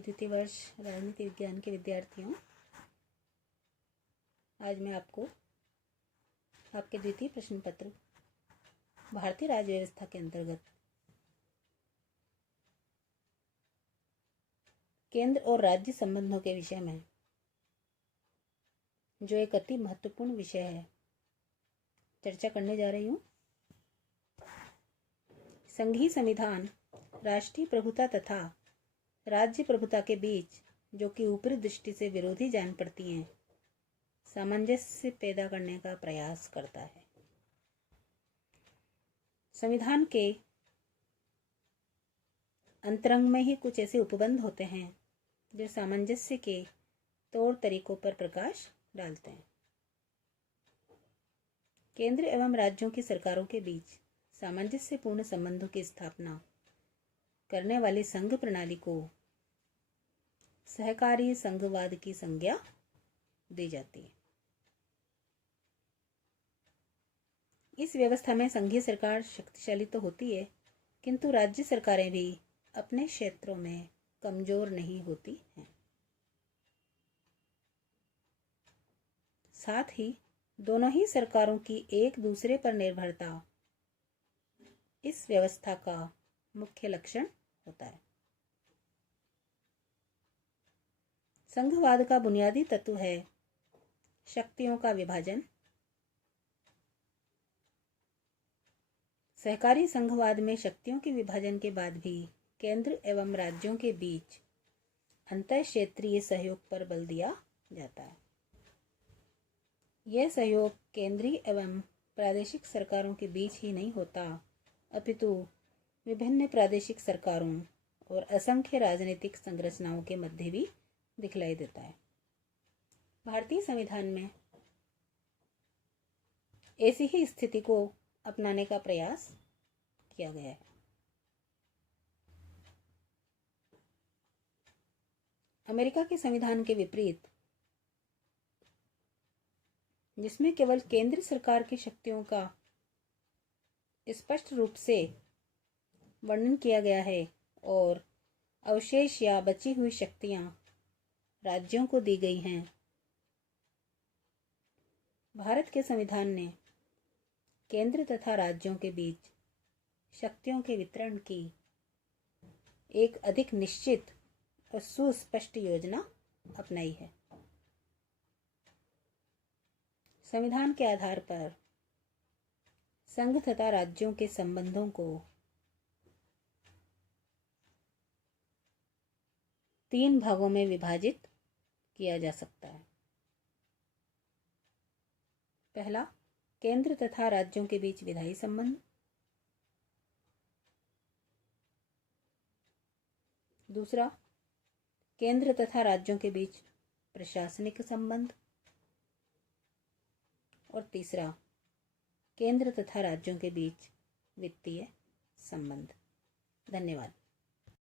द्वितीय वर्ष राजनीति विज्ञान के विद्यार्थियों, आज मैं आपको आपके द्वितीय प्रश्न पत्र भारतीय राज्य व्यवस्था के अंतर्गत केंद्र और राज्य संबंधों के विषय में जो एक अति महत्वपूर्ण विषय है चर्चा करने जा रही हूँ। संघीय संविधान राष्ट्रीय प्रभुता तथा राज्य प्रभुता के बीच, जो कि ऊपरी दृष्टि से विरोधी जान पड़ती हैं, सामंजस्य पैदा करने का प्रयास करता है। संविधान के अंतरंग में ही कुछ ऐसे उपबंध होते हैं जो सामंजस्य के तौर तरीकों पर प्रकाश डालते हैं। केंद्र एवं राज्यों की सरकारों के बीच सामंजस्यपूर्ण संबंधों की स्थापना करने वाली संघ प्रणाली को सहकारी संघवाद की संज्ञा दी जाती है। इस व्यवस्था में संघीय सरकार शक्तिशाली तो होती है, किंतु राज्य सरकारें भी अपने क्षेत्रों में कमजोर नहीं होती हैं। साथ ही दोनों ही सरकारों की एक दूसरे पर निर्भरता इस व्यवस्था का मुख्य लक्षण होता है। संघवाद का बुनियादी तत्व है शक्तियों का विभाजन। सहकारी संघवाद में शक्तियों के विभाजन के बाद भी केंद्र एवं राज्यों के बीच अंतर क्षेत्रीय सहयोग पर बल दिया जाता है। यह सहयोग केंद्रीय एवं प्रादेशिक सरकारों के बीच ही नहीं होता, अपितु विभिन्न प्रादेशिक सरकारों और असंख्य राजनीतिक संरचनाओं के मध्य भी दिखलाई देता है। भारतीय संविधान में ऐसी ही स्थिति को अपनाने का प्रयास किया गया है। अमेरिका के संविधान के विपरीत, जिसमें केवल केंद्र सरकार की शक्तियों का स्पष्ट रूप से वर्णन किया गया है और अवशेष या बची हुई शक्तियां राज्यों को दी गई हैं, भारत के संविधान ने केंद्र तथा राज्यों के बीच शक्तियों के वितरण की एक अधिक निश्चित और सुस्पष्ट योजना अपनाई है। संविधान के आधार पर संघ तथा राज्यों के संबंधों को 3 भागों में विभाजित किया जा सकता है। पहला, केंद्र तथा राज्यों के बीच विधायी संबंध। दूसरा, केंद्र तथा राज्यों के बीच प्रशासनिक संबंध। और तीसरा, केंद्र तथा राज्यों के बीच वित्तीय संबंध। धन्यवाद।